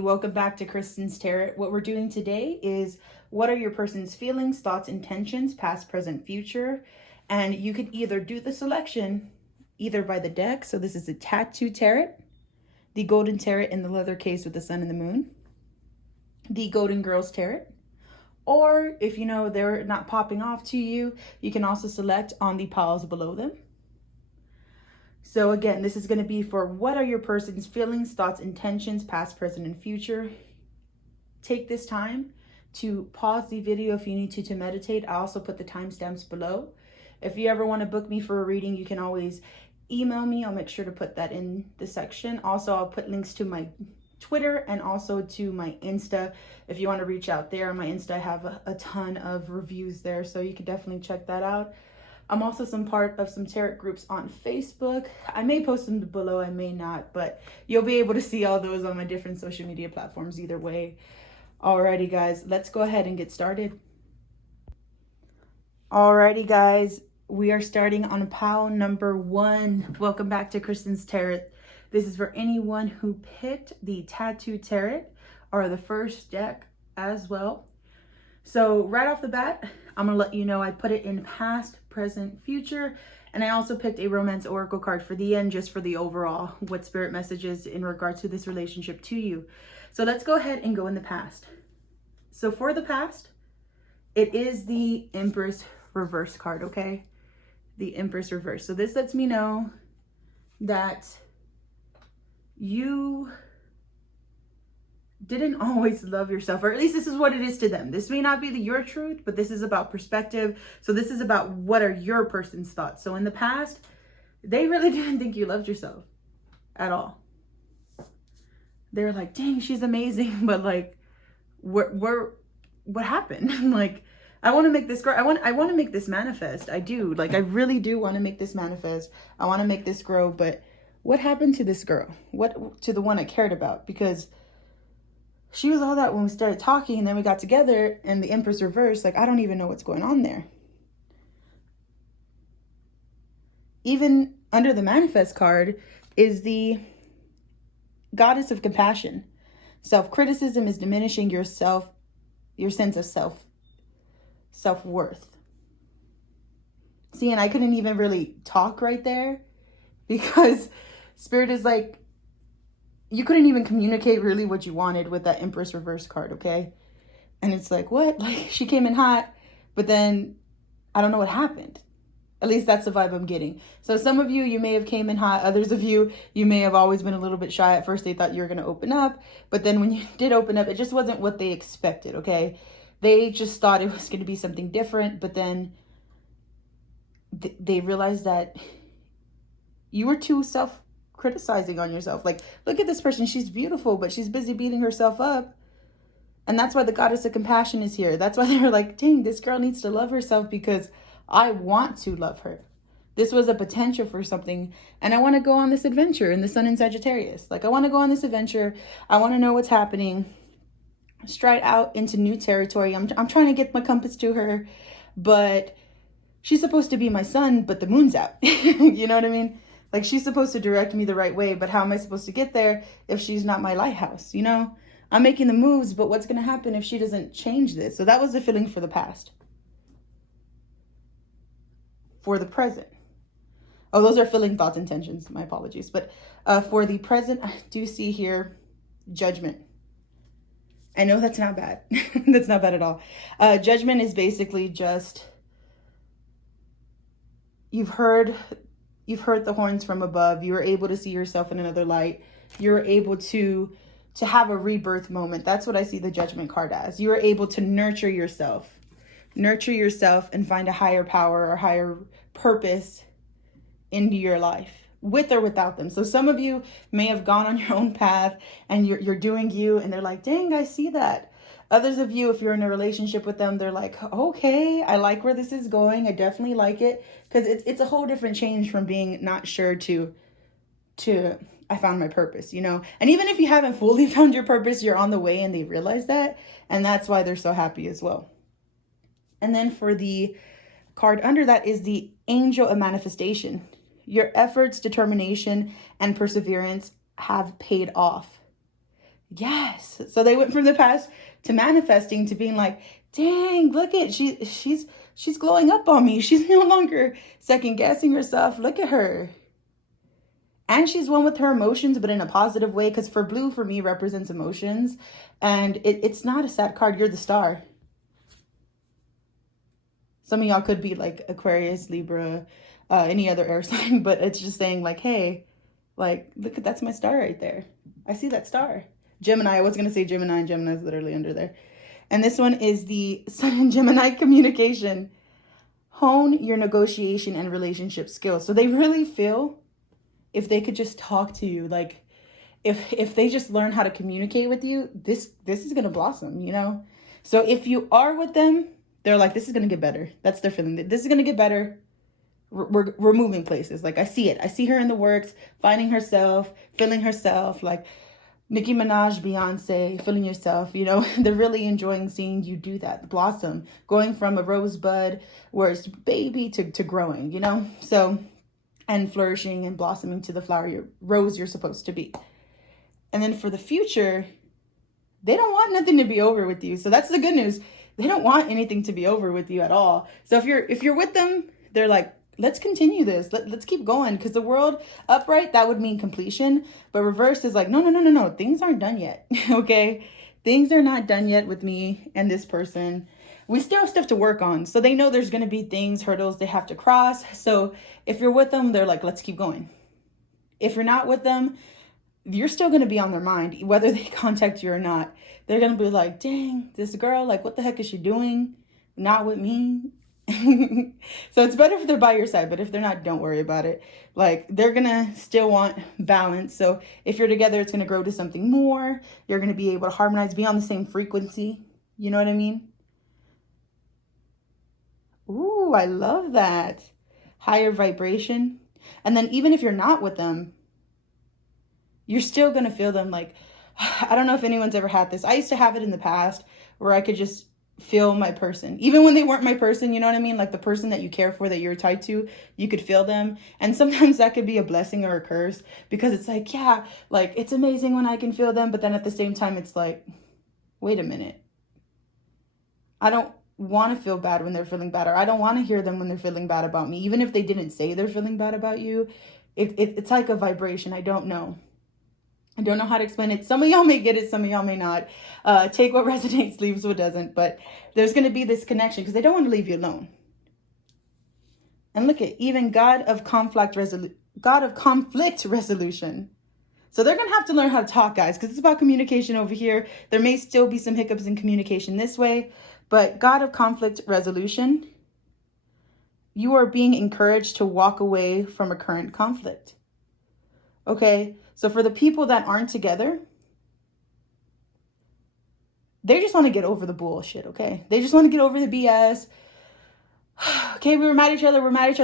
everybody, welcome back to Kristen's Tarot. What we're doing today is what are your person's feelings, thoughts, intentions, past, present, future. And you could either do the selection either by the deck. So this is the Tattoo Tarot, the Golden Tarot in the leather case with the sun and the moon, the Golden Girls Tarot. Or if you know they're not popping off to you, you can also select on the piles below them. So again, this is going to be for what are your person's feelings, thoughts, intentions, past, present, and future. Take this time to pause the video if you need to meditate. I also put the timestamps below. If you ever want to book me for a reading, you can always email me. I'll make sure to put that in the section. Also, I'll put links to my Twitter and also to my Insta. If you want to reach out there, on my Insta, I have a ton of reviews there, so you can definitely check that out. I'm also some part of some tarot groups on Facebook. I may post them below, I may not, but you'll be able to see all those on my different social media platforms either way. Alrighty guys, let's go ahead and get started. Alrighty guys, we are starting on pile number 1. Welcome back to Kristen's Tarot. This is for anyone who picked the Tattoo Tarot or the first deck as well. So right off the bat, I'm going to let you know I put it in past, present, future, and I also picked a romance oracle card for the end just for the overall, what spirit messages in regards to this relationship to you. So let's go ahead and go in the past. So for the past, it is the Empress reverse card, okay? The Empress reverse. So this lets me know that you didn't always love yourself, or at least this is what it is to them. This may not be your truth, but this is about perspective. So this is about what are your person's thoughts. So in the past, they really didn't think you loved yourself at all. They're like, dang, she's amazing, but like, what happened? Like, I want to make this grow. I want to make this manifest. I do. Like, I really do want to make this manifest. I want to make this grow, but what happened to this girl? What to the one I cared about? Because she was all that when we started talking, and then we got together, and the Empress reverse, like, I don't even know what's going on there. Even under the manifest card is the Goddess of Compassion. Self-criticism is diminishing your sense of self-worth. See, and I couldn't even really talk right there because Spirit is like, you couldn't even communicate really what you wanted with that Empress reverse card, okay? And it's like, what? Like, she came in hot, but then I don't know what happened. At least that's the vibe I'm getting. So some of you, you may have came in hot. Others of you, you may have always been a little bit shy. At first, they thought you were going to open up. But then when you did open up, it just wasn't what they expected, okay? They just thought it was going to be something different. But then they realized that you were too criticizing on yourself. Like, look at this person, she's beautiful, but she's busy beating herself up. And that's why the Goddess of Compassion is here. That's why they're like, dang, this girl needs to love herself because I want to love her. This was a potential for something, and I want to go on this adventure in the Sun in Sagittarius. Like, I want to go on this adventure. I want to know what's happening. Stride out into new territory. I'm trying to get my compass to her, but she's supposed to be my sun, but the moon's out. You know what I mean? Like, she's supposed to direct me the right way, but how am I supposed to get there if she's not my lighthouse? You know, I'm making the moves, but what's going to happen if she doesn't change this? So that was the feeling for the past. For the present. Oh, those are feeling, thoughts, intentions. My apologies. But for the present, I do see here judgment. I know that's not bad. That's not bad at all. Judgment is basically just, you've heard the horns from above. You were able to see yourself in another light. You were able to have a rebirth moment. That's what I see the Judgment card as. You were able to nurture yourself and find a higher power or higher purpose into your life, with or without them. So some of you may have gone on your own path and you're doing you, and they're like, dang, I see that. Others of you, if you're in a relationship with them, they're like, okay, I like where this is going. I definitely like it. Because it's a whole different change from being not sure to I found my purpose, you know. And even if you haven't fully found your purpose, you're on the way, and they realize that. And that's why they're so happy as well. And then for the card under that is the Angel of Manifestation. Your efforts, determination, and perseverance have paid off. Yes. So they went from the past to manifesting to being like, dang, look at she's glowing up on me. She's no longer second guessing herself. Look at her. And she's one with her emotions, but in a positive way. Because for blue, for me, represents emotions. And it's not a sad card. You're the star. Some of y'all could be like Aquarius, Libra, any other air sign. But it's just saying like, hey, like, look, that's my star right there. I see that star. Gemini. I was going to say Gemini, and Gemini is literally under there. And this one is the Sun in Gemini communication. Hone your negotiation and relationship skills. So they really feel if they could just talk to you, like if they just learn how to communicate with you, this is going to blossom, you know? So if you are with them, they're like, this is going to get better. That's their feeling. This is going to get better. We're moving places. Like I see it. I see her in the works, finding herself, feeling herself, like Nicki Minaj, Beyonce, feeling yourself, you know, they're really enjoying seeing you do that, blossom, going from a rosebud where it's baby to growing, you know, so, and flourishing and blossoming to the flower, rose you're supposed to be. And then for the future, they don't want nothing to be over with you. So that's the good news. They don't want anything to be over with you at all. So if you're with them, they're like, let's continue this. Let's keep going. Because the world upright, that would mean completion. But reverse is like, no. Things aren't done yet. Okay? Things are not done yet with me and this person. We still have stuff to work on. So they know there's going to be things, hurdles they have to cross. So if you're with them, they're like, let's keep going. If you're not with them, you're still going to be on their mind, whether they contact you or not. They're going to be like, dang, this girl, like, what the heck is she doing? Not with me. So it's better if they're by your side, but if they're not, don't worry about it. Like, they're gonna still want balance. So if you're together, it's gonna grow to something more. You're gonna be able to harmonize, be on the same frequency. You know what I mean? Ooh, I love that. Higher vibration. And then even if you're not with them, you're still gonna feel them. Like, I don't know if anyone's ever had this. I used to have it in the past where I could just feel my person, even when they weren't my person, you know what I mean? Like the person that you care for, that you're tied to, you could feel them. And sometimes that could be a blessing or a curse, because it's like, yeah, like it's amazing when I can feel them. But then at the same time, it's like, wait a minute. I don't want to feel bad when they're feeling bad, or I don't want to hear them when they're feeling bad about me. Even if they didn't say they're feeling bad about you, it's like a vibration. I don't know how to explain it. Some of y'all may get it, some of y'all may not. Take what resonates, leaves what doesn't. But there's going to be this connection because they don't want to leave you alone. And look at even God of conflict resolution. So they're going to have to learn how to talk, guys, because it's about communication over here. There may still be some hiccups in communication this way, but God of conflict resolution, you are being encouraged to walk away from a current conflict. Okay? So for the people that aren't together, they just want to get over the bullshit, okay? They just want to get over the BS. Okay, we were mad at each other.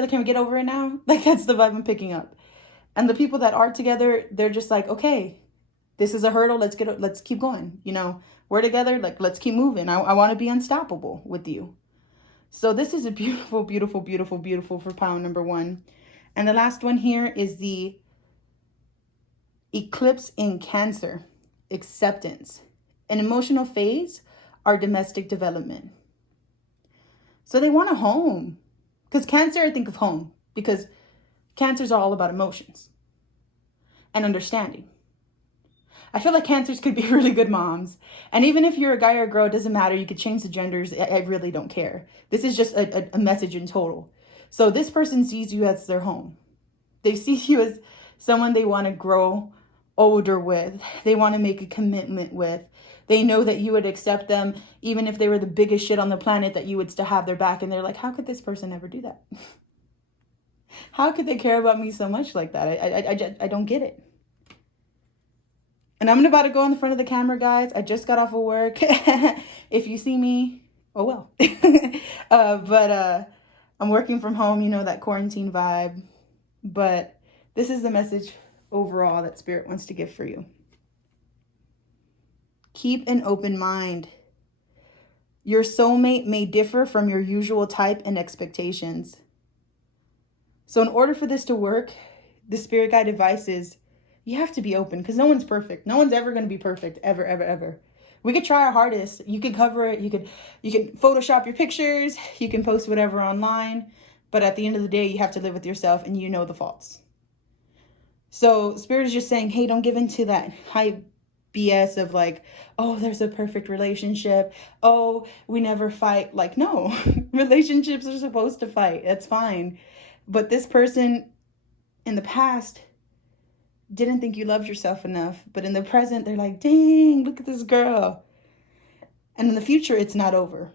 Can we get over it now? Like, that's the vibe I'm picking up. And the people that are together, they're just like, okay, this is a hurdle. Let's keep going. You know, we're together. Like, let's keep moving. I want to be unstoppable with you. So this is a beautiful, beautiful, beautiful, beautiful for pile number 1. And the last one here is the eclipse in Cancer, acceptance. An emotional phase are domestic development. So they want a home. Because Cancer, I think of home. Because Cancers are all about emotions and understanding. I feel like Cancers could be really good moms. And even if you're a guy or a girl, it doesn't matter. You could change the genders. I really don't care. This is just a message in total. So this person sees you as their home. They see you as someone they want to grow older with. They want to make a commitment with. They know that you would accept them even if they were the biggest shit on the planet, that you would still have their back. And they're like, how could this person ever do that? How could they care about me so much like that? I don't get it. And I'm about to go in the front of the camera, guys. I just got off of work. If you see me, oh well. But I'm working from home, you know, that quarantine vibe. But this is the message overall that Spirit wants to give for you. Keep an open mind. Your soulmate may differ from your usual type and expectations. So in order for this to work, the Spirit guide advice is You have to be open because no one's perfect. No one's ever going to be perfect, ever, ever, ever. We could try our hardest. You could cover it. You can Photoshop your pictures. You can post whatever online. But at the end of the day, you have to live with yourself and you know the faults. So Spirit is just saying, hey, don't give into that hype BS of like, oh, there's a perfect relationship. Oh, we never fight. Like, no, relationships are supposed to fight. That's fine. But this person in the past didn't think you loved yourself enough. But in the present, they're like, dang, look at this girl. And in the future, it's not over.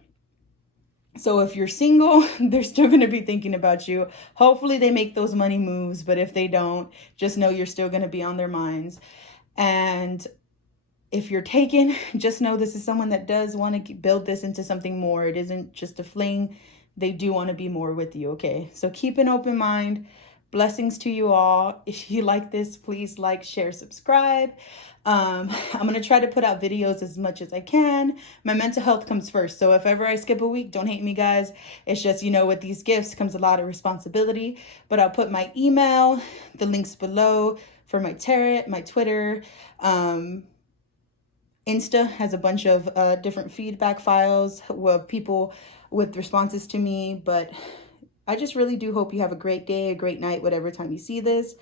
So if you're single, they're still going to be thinking about you. Hopefully they make those money moves. But if they don't, just know you're still going to be on their minds. And if you're taken, just know this is someone that does want to build this into something more. It isn't just a fling. They do want to be more with you, okay? So keep an open mind. Blessings to you all. If you like this, please like, share, subscribe. I'm going to try to put out videos as much as I can. My mental health comes first. So if ever I skip a week, don't hate me, guys. It's just, with these gifts comes a lot of responsibility. But I'll put my email, the links below for my tarot, my Twitter. Insta has a bunch of different feedback files with people with responses to me. But I just really do hope you have a great day, a great night, whatever time you see this.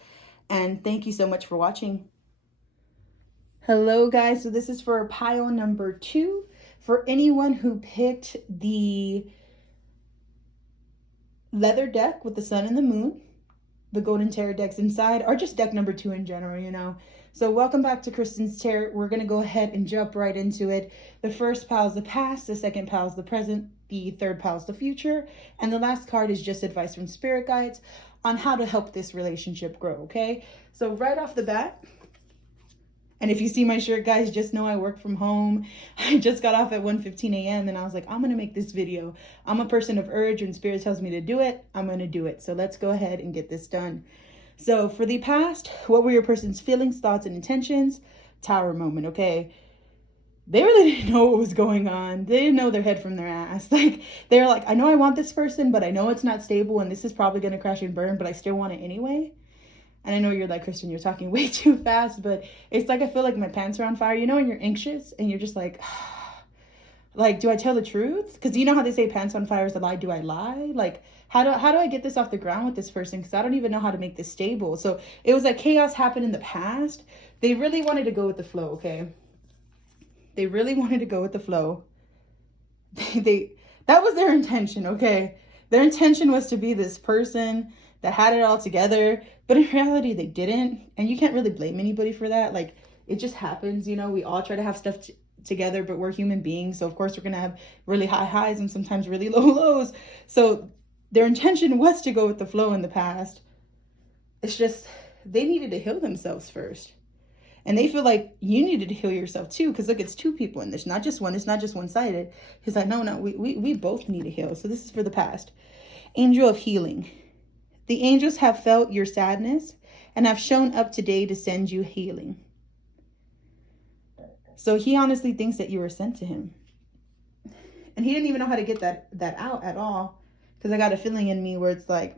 And thank you so much for watching. Hello, guys. So this is for pile number 2. For anyone who picked the leather deck with the sun and the moon, the golden tarot decks inside, or just deck number 2 in general, So welcome back to Kristen's Tarot. We're going to go ahead and jump right into it. The first pile is the past, the second pile is the present, the third pile is the future, and the last card is just advice from spirit guides on how to help this relationship grow, okay? So right off the bat, and if you see my shirt, guys, just know I work from home. I just got off at 1:15 a.m. and I was like, I'm going to make this video. I'm a person of urge. When spirit tells me to do it, I'm going to do it. So let's go ahead and get this done. So for the past, what were your person's feelings, thoughts, and intentions? Tower moment, okay? They really didn't know what was going on. They didn't know their head from their ass. Like, they were like, I know I want this person, but I know it's not stable and this is probably going to crash and burn, but I still want it anyway. And I know you're like, Kristen, you're talking way too fast, but it's like I feel like my pants are on fire. When you're anxious and you're just like, like, do I tell the truth? Because you know how they say pants on fire is a lie. Do I lie? Like, how do I get this off the ground with this person? Because I don't even know how to make this stable. So it was like chaos happened in the past. They really wanted to go with the flow, okay? They really wanted to go with the flow. That was their intention, okay? Their intention was to be this person that had it all together, but in reality they didn't. And you can't really blame anybody for that. Like, it just happens, we all try to have stuff together, but we're human beings. So of course we're gonna have really high highs and sometimes really low lows. So their intention was to go with the flow in the past. It's just they needed to heal themselves first. And they feel like you needed to heal yourself too, because look, it's 2 people in this, not just one. It's not just one-sided. He's like, no, we both need to heal. So this is for the past. Angel of healing. The angels have felt your sadness and have shown up today to send you healing. So he honestly thinks that you were sent to him. And he didn't even know how to get that out at all. Because I got a feeling in me where it's like,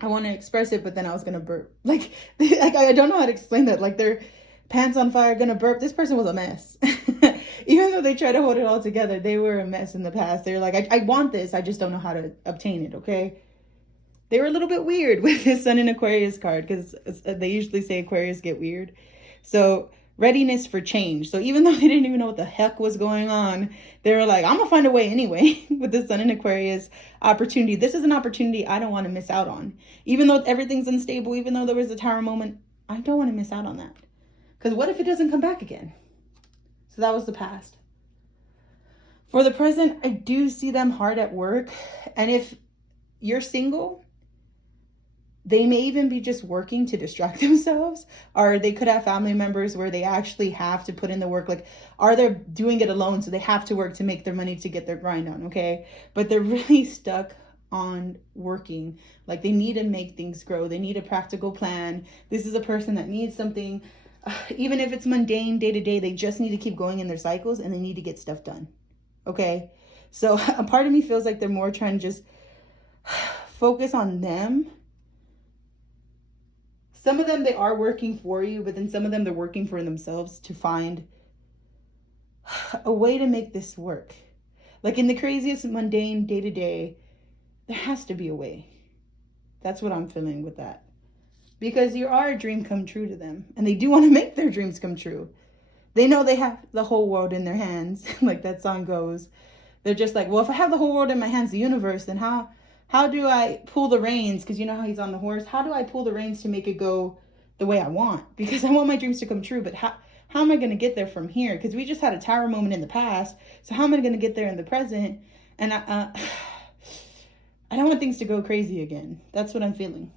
I want to express it, but then I was going to burp. Like, I don't know how to explain that. Like, they're pants on fire, going to burp. This person was a mess. Even though they tried to hold it all together, they were a mess in the past. They're like, I want this. I just don't know how to obtain it, okay? They were a little bit weird with this Sun in Aquarius card because they usually say Aquarius get weird. So readiness for change. So even though they didn't even know what the heck was going on, they were like, I'm going to find a way anyway with the Sun in Aquarius opportunity. This is an opportunity I don't want to miss out on. Even though everything's unstable, even though there was a tower moment, I don't want to miss out on that. Because what if it doesn't come back again? So that was the past. For the present, I do see them hard at work. And if you're single, they may even be just working to distract themselves, or they could have family members where they actually have to put in the work. Like, are they doing it alone? So they have to work to make their money to get their grind on. Okay. But they're really stuck on working. Like, they need to make things grow. They need a practical plan. This is a person that needs something, even if it's mundane day to day, they just need to keep going in their cycles and they need to get stuff done. Okay. So a part of me feels like they're more trying to just focus on them Some of them, they are working for you, but then some of them, they're working for themselves to find a way to make this work. Like in the craziest mundane day-to-day, there has to be a way. That's what I'm feeling with that. Because you are a dream come true to them. And they do want to make their dreams come true. They know they have the whole world in their hands. Like that song goes. They're just like, well, if I have the whole world in my hands, the universe, then how do I pull the reins? Because you know how he's on the horse. How do I pull the reins to make it go the way I want? Because I want my dreams to come true. But how am I going to get there from here? Because we just had a tower moment in the past. So how am I going to get there in the present? And I don't want things to go crazy again. That's what I'm feeling.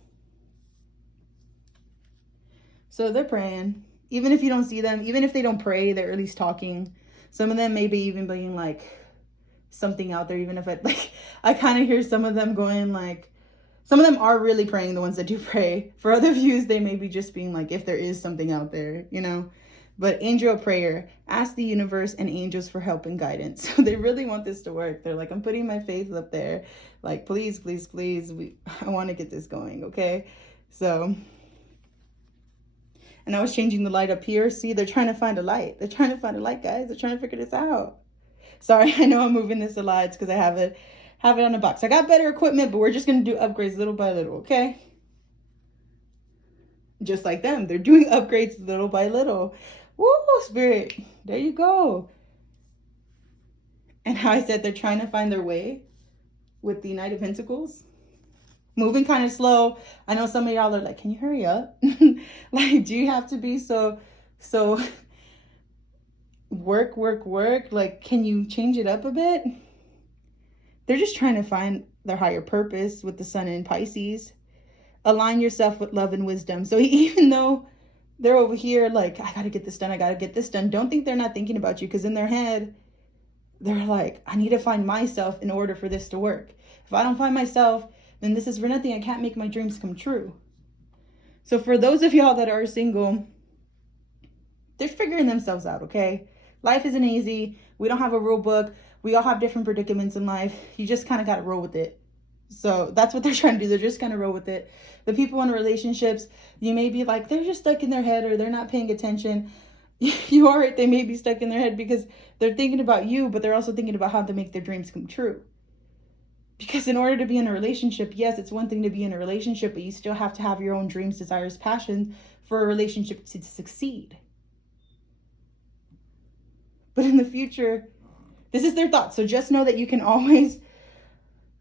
So they're praying. Even if you don't see them, even if they don't pray, they're at least talking. Some of them maybe even being like something out there. Even if I kind of hear some of them going like, some of them are really praying, the ones that do pray. For other views, they may be just being like, if there is something out there, you know. But angel prayer, ask the universe and angels for help and guidance. So they really want this to work. They're like, I'm putting my faith up there. Like, please, please, please, I want to get this going, okay? So, and I was changing the light up here. See, they're trying to find a light. They're trying to find a light, guys. They're trying to figure this out. Sorry, I know I'm moving this a lot. It's because I have it on a box. I got better equipment, but we're just going to do upgrades little by little, okay? Just like them. They're doing upgrades little by little. Woo, Spirit. There you go. And how I said they're trying to find their way with the Knight of Pentacles. Moving kind of slow. I know some of y'all are like, can you hurry up? Like, do you have to be so work? Like, can you change it up a bit? They're just trying to find their higher purpose with the sun in Pisces. Align yourself with love and wisdom. So even though they're over here like, I got to get this done. Don't think they're not thinking about you, because in their head, they're like, I need to find myself in order for this to work. If I don't find myself, then this is for nothing. I can't make my dreams come true. So for those of y'all that are single, they're figuring themselves out, okay? Life isn't easy. We don't have a rule book. We all have different predicaments in life. You just kind of got to roll with it. So that's what they're trying to do. They're just going to roll with it. The people in relationships, you may be like, they're just stuck in their head, or they're not paying attention. You are right. They may be stuck in their head because they're thinking about you, but they're also thinking about how to make their dreams come true. Because in order to be in a relationship, yes, it's one thing to be in a relationship, but you still have to have your own dreams, desires, passions for a relationship to succeed. But in the future, this is their thought. So just know that you can always,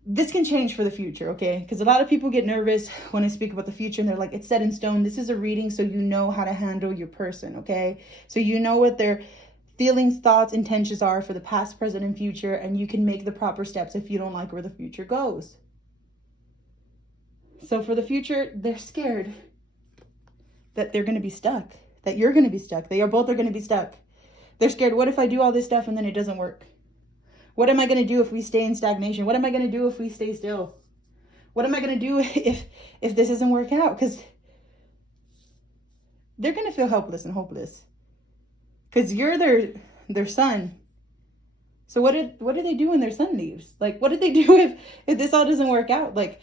this can change for the future, okay? Because a lot of people get nervous when I speak about the future and they're like, it's set in stone. This is a reading so you know how to handle your person, okay? So you know what their feelings, thoughts, intentions are for the past, present, and future, and you can make the proper steps if you don't like where the future goes. So for the future, they're scared that they're going to be stuck, that you're going to be stuck. They are both are going to be stuck. They're scared, what if I do all this stuff and then it doesn't work? What am I going to do if we stay in stagnation? What am I going to do if we stay still? What am I going to do if this doesn't work out? Because they're going to feel helpless and hopeless. Because you're their son. So what do they do when their son leaves? Like, what did they do if this all doesn't work out? Like,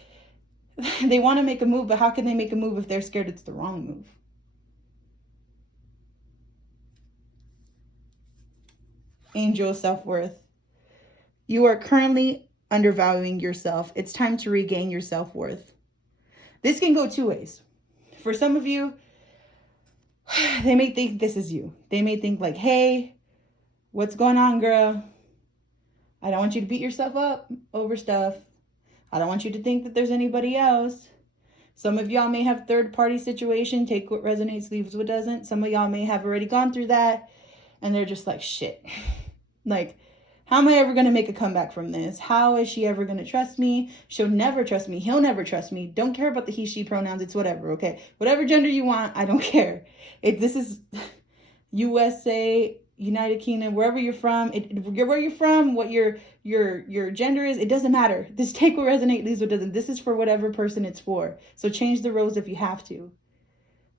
they want to make a move, but how can they make a move if they're scared it's the wrong move? Angel self-worth. You are currently undervaluing yourself. It's time to regain your self-worth. This can go two ways. For some of you, they may think this is you. They may think like, hey, what's going on, girl? I don't want you to beat yourself up over stuff. I don't want you to think that there's anybody else. Some of y'all may have third-party situation. Take what resonates, leave what doesn't. Some of y'all may have already gone through that. And they're just like, shit. Like, how am I ever going to make a comeback from this? How is she ever going to trust me? She'll never trust me. He'll never trust me. Don't care about the he, she pronouns. It's whatever, okay? Whatever gender you want, I don't care. This is USA, United Kingdom, wherever you're from. Where you're from, what your gender is, it doesn't matter. Just take what resonates, leave what doesn't. This is for whatever person it's for. So change the roles if you have to.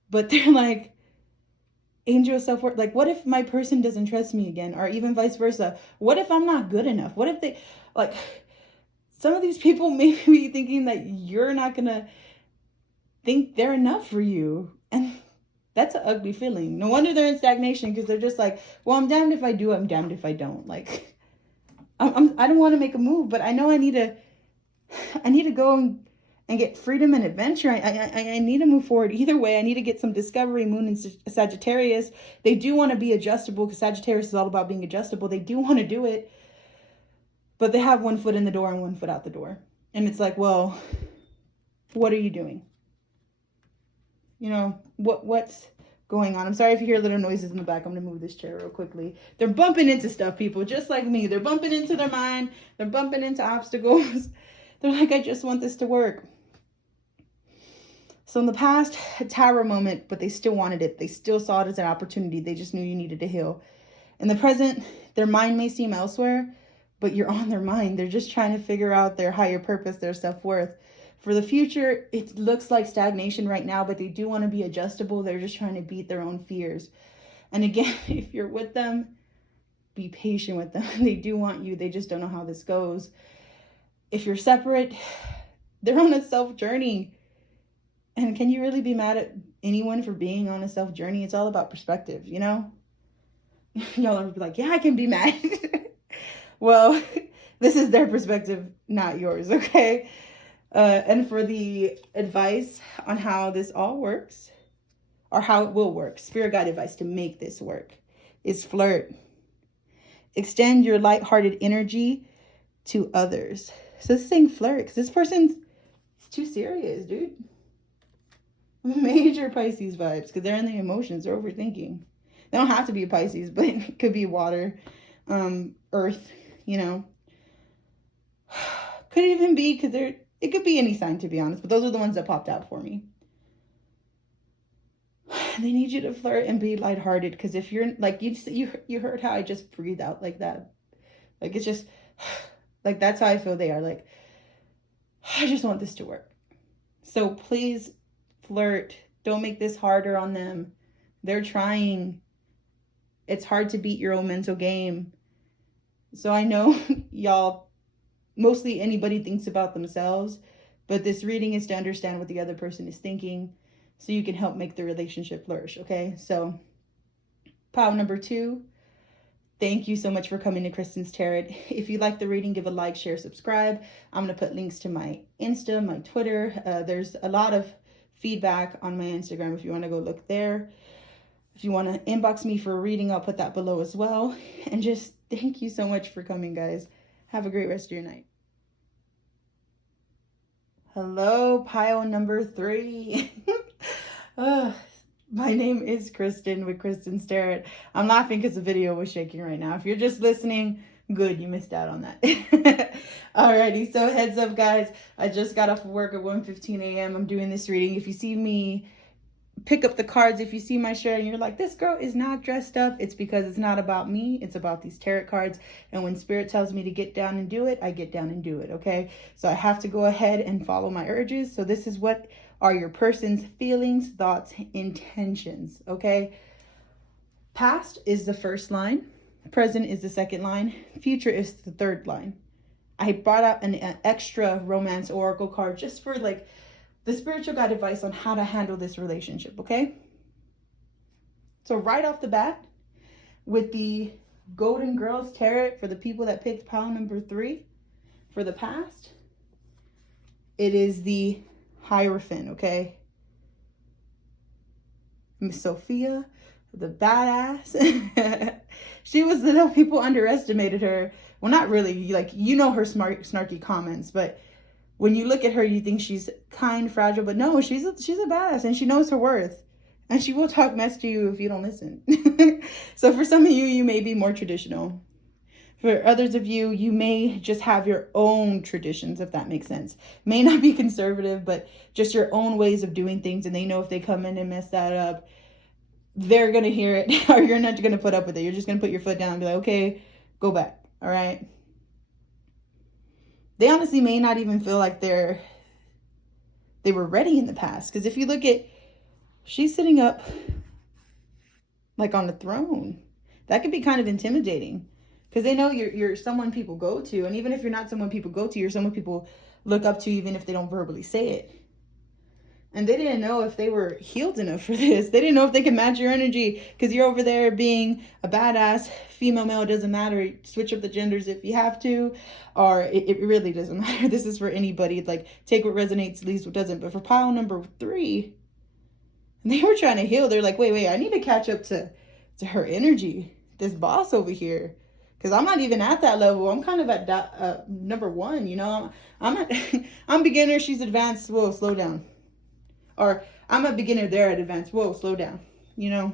But they're like, angel self-worth, like, what if my person doesn't trust me again? Or even vice versa. What if I'm not good enough? What if they, like, some of these people may be thinking that you're not gonna think they're enough for you. And that's an ugly feeling. No wonder they're in stagnation, because they're just like, well, I'm damned if I do, I'm damned if I don't. Like, I don't want to make a move, but I know I need to go and get freedom and adventure. I need to move forward either way. I need to get some discovery. Moon in Sagittarius. They do want to be adjustable, because Sagittarius is all about being adjustable. They do want to do it, but they have one foot in the door and one foot out the door. And it's like, well, what are you doing? You know, what's going on? I'm sorry if you hear little noises in the back. I'm going to move this chair real quickly. They're bumping into stuff, people, just like me. They're bumping into their mind. They're bumping into obstacles. They're like, I just want this to work. So in the past, a tower moment, but they still wanted it. They still saw it as an opportunity. They just knew you needed to heal. In the present, their mind may seem elsewhere, but you're on their mind. They're just trying to figure out their higher purpose, their self-worth. For the future, it looks like stagnation right now, but they do want to be adjustable. They're just trying to beat their own fears. And again, if you're with them, be patient with them. They do want you. They just don't know how this goes. If you're separate, they're on a self journey. And can you really be mad at anyone for being on a self journey? It's all about perspective, you know? Y'all are like, yeah, I can be mad. Well, this is their perspective, not yours, okay? And for the advice on how this all works, or how it will work, spirit guide advice to make this work, is flirt. Extend your lighthearted energy to others. So this is saying flirt, because this person's too serious, dude. Major Pisces vibes, because they're in the emotions, they're overthinking. They don't have to be a Pisces, but it could be water, earth, you know. Could even be, because it could be any sign, to be honest, but those are the ones that popped out for me. They need you to flirt and be lighthearted, because if you're like, you heard how I just breathed out like that. Like, it's just like, that's how I feel they are. Like, I just want this to work. So please flirt. Don't make this harder on them. They're trying. It's hard to beat your own mental game. So I know y'all, mostly anybody thinks about themselves, but this reading is to understand what the other person is thinking, so you can help make the relationship flourish, okay? So, pile number 2, thank you so much for coming to Kristen's Tarot. If you like the reading, give a like, share, subscribe. I'm going to put links to my Insta, my Twitter. There's a lot of feedback on my Instagram if you want to go look there. If you want to inbox me for a reading, I'll put that below as well. And just thank you so much for coming, guys. Have a great rest of your night. Hello, pile number 3. My name is Kristen with Kristen's Tarot. I'm laughing because the video was shaking right now. If you're just listening, good, you missed out on that. Alrighty, so heads up, guys. I just got off of work at 1:15 a.m. I'm doing this reading. If you see me pick up the cards, if you see my shirt and you're like, this girl is not dressed up, it's because it's not about me, it's about these tarot cards. And when spirit tells me to get down and do it, I get down and do it, okay? So I have to go ahead and follow my urges. So this is what are your person's feelings, thoughts, intentions, okay? Past is the first line, present is the second line, future is the third line. I brought out an extra romance oracle card just for like the spiritual guide advice on how to handle this relationship, okay? So right off the bat, with the Golden Girls Tarot, for the people that picked pile number 3, for the past, it is the Hierophant, okay? Miss Sophia, the badass. She was the people underestimated her. Well, not really, like, you know her snarky comments, but when you look at her, you think she's kind, fragile, but no, she's a badass, and she knows her worth. And she will talk mess to you if you don't listen. So for some of you, you may be more traditional. For others of you, you may just have your own traditions, if that makes sense. May not be conservative, but just your own ways of doing things. And they know if they come in and mess that up, they're going to hear it, or you're not going to put up with it. You're just going to put your foot down and be like, okay, go back. All right. They honestly may not even feel like they were ready in the past. Because if you look at, she's sitting up like on the throne. That could be kind of intimidating. Because they know you're someone people go to. And even if you're not someone people go to, you're someone people look up to, even if they don't verbally say it. And they didn't know if they were healed enough for this. They didn't know if they could match your energy, because you're over there being a badass, female, male, doesn't matter. Switch up the genders if you have to, or it really doesn't matter. This is for anybody. Like, take what resonates, leaves what doesn't. But for pile number 3, they were trying to heal. They're like, wait, I need to catch up to her energy. This boss over here. Because I'm not even at that level. I'm kind of at number 1, you know. I'm beginner, she's advanced. Whoa, slow down. Or I'm a beginner, they're at advanced. Whoa, slow down. You know.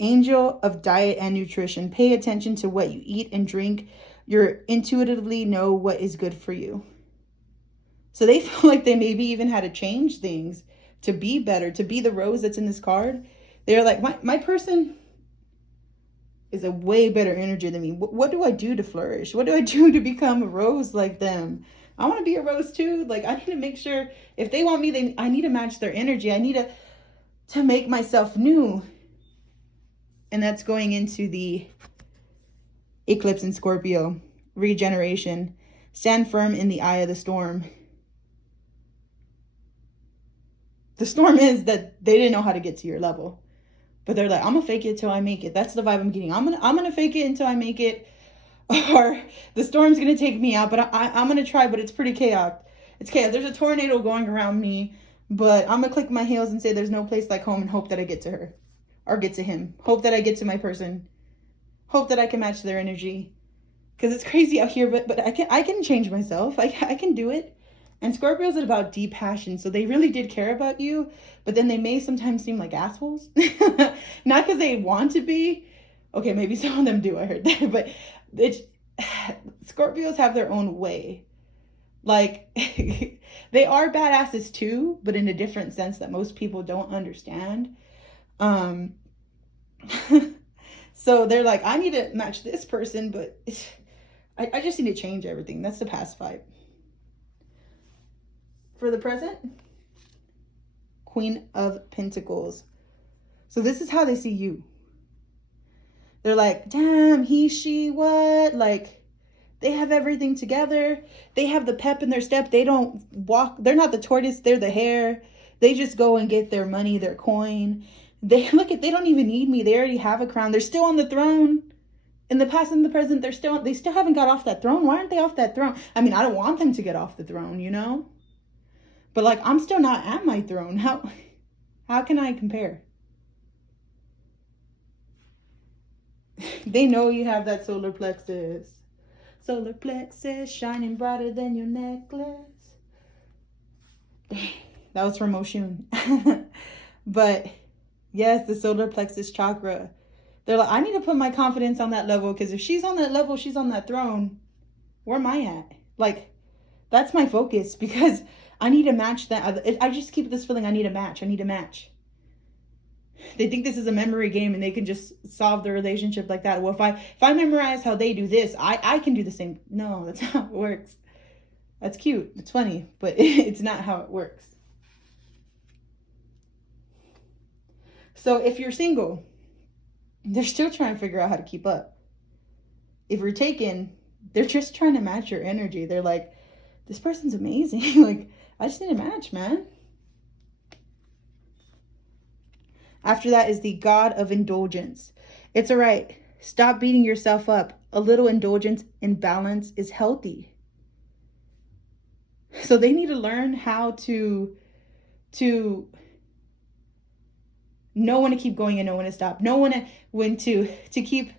Angel of diet and nutrition. Pay attention to what you eat and drink. You intuitively know what is good for you. So they feel like they maybe even had to change things to be better, to be the rose that's in this card. They're like, my person is a way better energy than me. What do I do to flourish? What do I do to become a rose like them? I want to be a rose too. Like, I need to make sure if they want me, I need to match their energy. I need to make myself new. And that's going into the eclipse in Scorpio. Regeneration. Stand firm in the eye of the storm. The storm is that they didn't know how to get to your level. But they're like, I'm going to fake it till I make it. That's the vibe I'm getting. I'm gonna fake it until I make it. Or the storm's going to take me out, but I'm going to try, but it's pretty chaotic. It's chaos. There's a tornado going around me, but I'm going to click my heels and say there's no place like home, and hope that I get to her or get to him. Hope that I get to my person. Hope that I can match their energy. Because it's crazy out here, but I can change myself. I can do it. And Scorpios are about deep passion, so they really did care about you, but then they may sometimes seem like assholes. Not because they want to be. Okay, maybe some of them do, I heard that, but Scorpios have their own way. Like, they are badasses too, but in a different sense that most people don't understand. So they're like, I need to match this person, but I just need to change everything. That's the past vibe. For the present, Queen of Pentacles. So this is how they see you. They're like, damn, he, she, what? Like, they have everything together. They have the pep in their step. They don't walk. They're not the tortoise. They're the hare. They just go and get their money, their coin. They don't even need me. They already have a crown. They're still on the throne. In the past and the present, they still haven't got off that throne. Why aren't they off that throne? I mean, I don't want them to get off the throne, you know? But like, I'm still not at my throne. How can I compare? They know you have that solar plexus. Solar plexus shining brighter than your necklace. That was from Oshun. But yes, the solar plexus chakra. They're like, I need to put my confidence on that level, because if she's on that level, she's on that throne. Where am I at? Like, that's my focus, because I need to match that. I just keep this feeling, I need a match. I need a match. They think this is a memory game and they can just solve the relationship like that. Well, if I memorize how they do this, I can do the same. No, that's not how it works. That's cute. It's funny, but it's not how it works. So if you're single, they're still trying to figure out how to keep up. If you're taken, they're just trying to match your energy. They're like, this person's amazing. Like, I just need a match, man. After that is the God of Indulgence. It's all right. Stop beating yourself up. A little indulgence and balance is healthy. So they need to learn how to know when to keep going and know when to stop. Know when to keep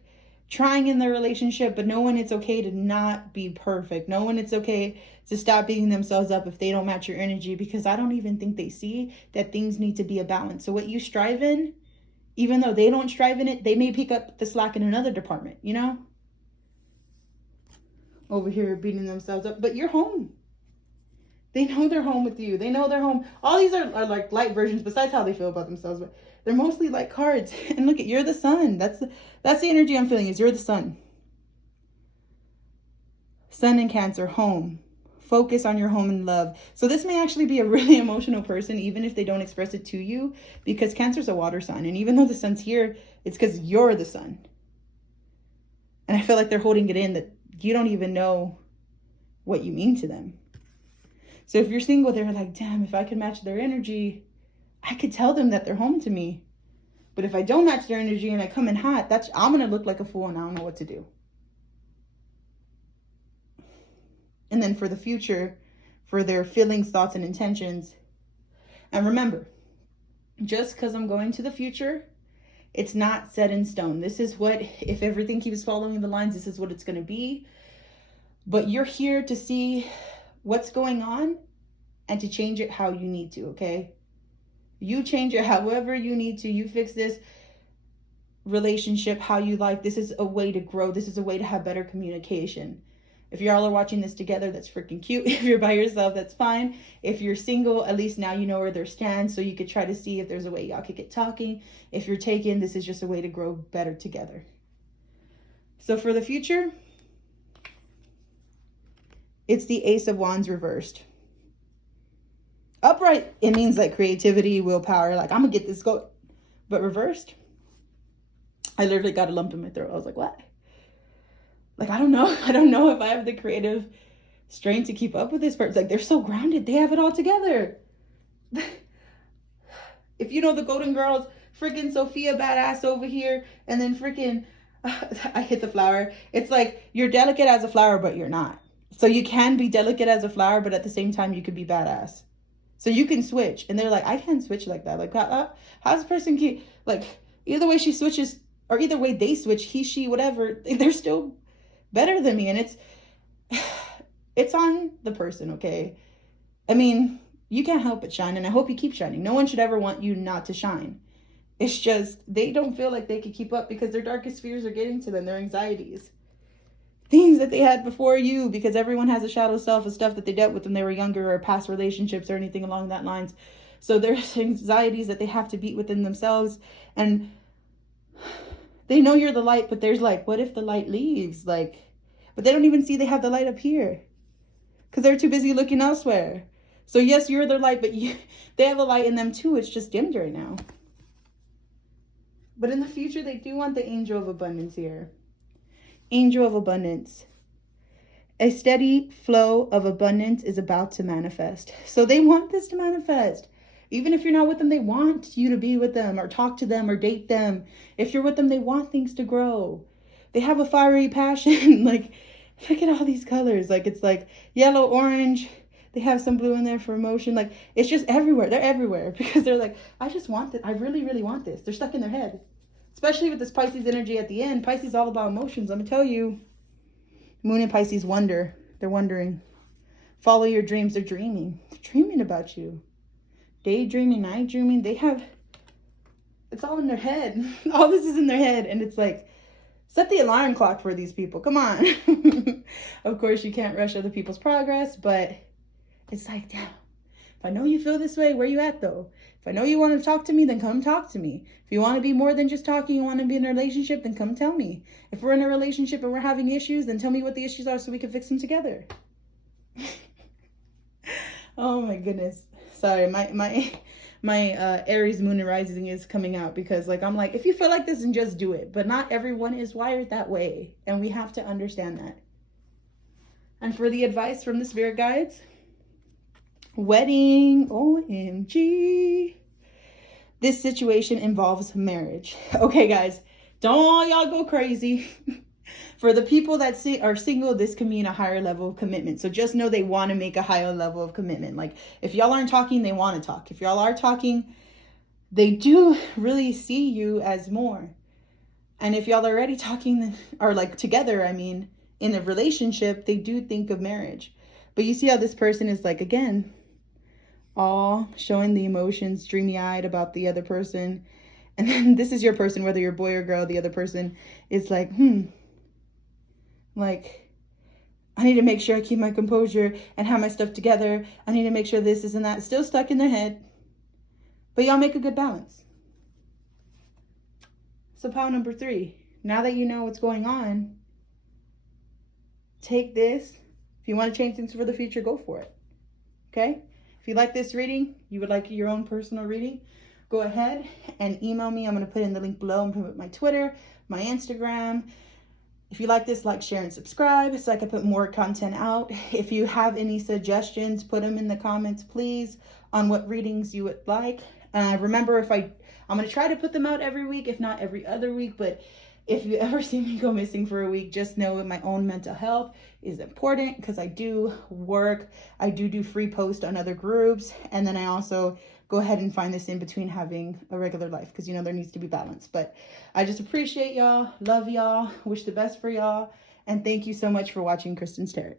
trying in their relationship, but know when it's okay to not be perfect. Know when it's okay to stop beating themselves up if they don't match your energy, because I don't even think they see that things need to be a balance. So what you strive in, even though they don't strive in it, they may pick up the slack in another department, you know? Over here beating themselves up, but you're home. They know they're home with you. They know they're home. All these are like light versions besides how they feel about themselves, but they're mostly like cards. And look, you're the sun. That's the energy I'm feeling, is you're the sun. Sun in Cancer, home. Focus on your home and love. So this may actually be a really emotional person, even if they don't express it to you, because Cancer's a water sign. And even though the sun's here, it's because you're the sun. And I feel like they're holding it in, that you don't even know what you mean to them. So if you're single, they're like, damn, if I could match their energy, I could tell them that they're home to me. But if I don't match their energy and I come in hot, I'm going to look like a fool and I don't know what to do. And then for the future, for their feelings, thoughts, and intentions. And remember, just because I'm going to the future, it's not set in stone. This is what, if everything keeps following the lines, this is what it's going to be. But you're here to see what's going on and to change it how you need to, okay? You change it however you need to. You fix this relationship how you like. This is a way to grow. This is a way to have better communication. If y'all are watching this together, that's freaking cute. If you're by yourself, that's fine. If you're single, at least now you know where they stand, so you could try to see if there's a way y'all could get talking. If you're taken, this is just a way to grow better together. So for the future, it's the Ace of Wands reversed. Upright, it means like creativity, willpower, like I'm gonna get this go. But reversed, I literally got a lump in my throat. I was like, what? Like, I don't know. I don't know if I have the creative strength to keep up with this person. Like, they're so grounded. They have it all together. If you know the Golden Girls, freaking Sophia badass over here, and then freaking, I hit the flower. It's like, you're delicate as a flower, but you're not. So you can be delicate as a flower, but at the same time, you could be badass. So you can switch. And they're like, I can't switch like that. Like, how's a person keep, like, either way she switches, or either way they switch, he, she, whatever, they're still better than me. And it's on the person, okay? I mean, you can't help but shine, and I hope you keep shining. No one should ever want you not to shine. It's just they don't feel like they can keep up because their darkest fears are getting to them, their anxieties, things that they had before you, because everyone has a shadow self of stuff that they dealt with when they were younger, or past relationships or anything along that lines. So there's anxieties that they have to beat within themselves, and they know you're the light, but there's like, what if the light leaves? Like, but they don't even see they have the light up here because they're too busy looking elsewhere. So yes, you're their light, but they have a light in them too. It's just dimmed right now. But in the future, they do want the Angel of Abundance here. Angel of Abundance. A steady flow of abundance is about to manifest. So they want this to manifest. Even if you're not with them, they want you to be with them or talk to them or date them. If you're with them, they want things to grow. They have a fiery passion. Like, look at all these colors. Like, it's like yellow, orange. They have some blue in there for emotion. Like, it's just everywhere. They're everywhere because they're like, I just want this. I really, really want this. They're stuck in their head. Especially with this Pisces energy at the end. Pisces is all about emotions. I'm going to tell you. Moon and Pisces wonder. They're wondering. Follow your dreams. They're dreaming. They're dreaming about you. Daydreaming, night dreaming. They have, it's all in their head. All this is in their head. And it's like, set the alarm clock for these people. Come on. Of course, you can't rush other people's progress, but it's like, damn. If I know you feel this way, where you at though? If I know you want to talk to me, then come talk to me. If you want to be more than just talking, you want to be in a relationship, then come tell me. If we're in a relationship and we're having issues, then tell me what the issues are so we can fix them together. Oh my goodness. Sorry, my Aries moon and rising is coming out because like I'm like, if you feel like this, then just do it. But not everyone is wired that way, and we have to understand that. And for the advice from the spirit guides, wedding, OMG. This situation involves marriage. Okay, guys, don't y'all go crazy. For the people that are single, this can mean a higher level of commitment. So just know they want to make a higher level of commitment. Like if y'all aren't talking, they want to talk. If y'all are talking, they do really see you as more. And if y'all are already talking or like together, I mean, in a relationship, they do think of marriage. But you see how this person is like, again, all showing the emotions, dreamy-eyed about the other person. And then this is your person, whether you're boy or girl, the other person is like, like, I need to make sure I keep my composure and have my stuff together. I need to make sure this and that. Still stuck in their head. But y'all make a good balance. So pile number 3. Now that you know what's going on, take this. If you want to change things for the future, go for it. Okay? If you like this reading, you would like your own personal reading, go ahead and email me. I'm going to put in the link below and put my Twitter, my Instagram. If you like this, like, share, and subscribe so I can put more content out. If you have any suggestions, put them in the comments, please, on what readings you would like. Remember, I'm going to try to put them out every week, if not every other week. But if you ever see me go missing for a week, just know that my own mental health is important, because I do work. I do free posts on other groups. And then I also go ahead and find this in between having a regular life, because, you know, there needs to be balance. But I just appreciate y'all, love y'all, wish the best for y'all, and thank you so much for watching Kristen's Tarot.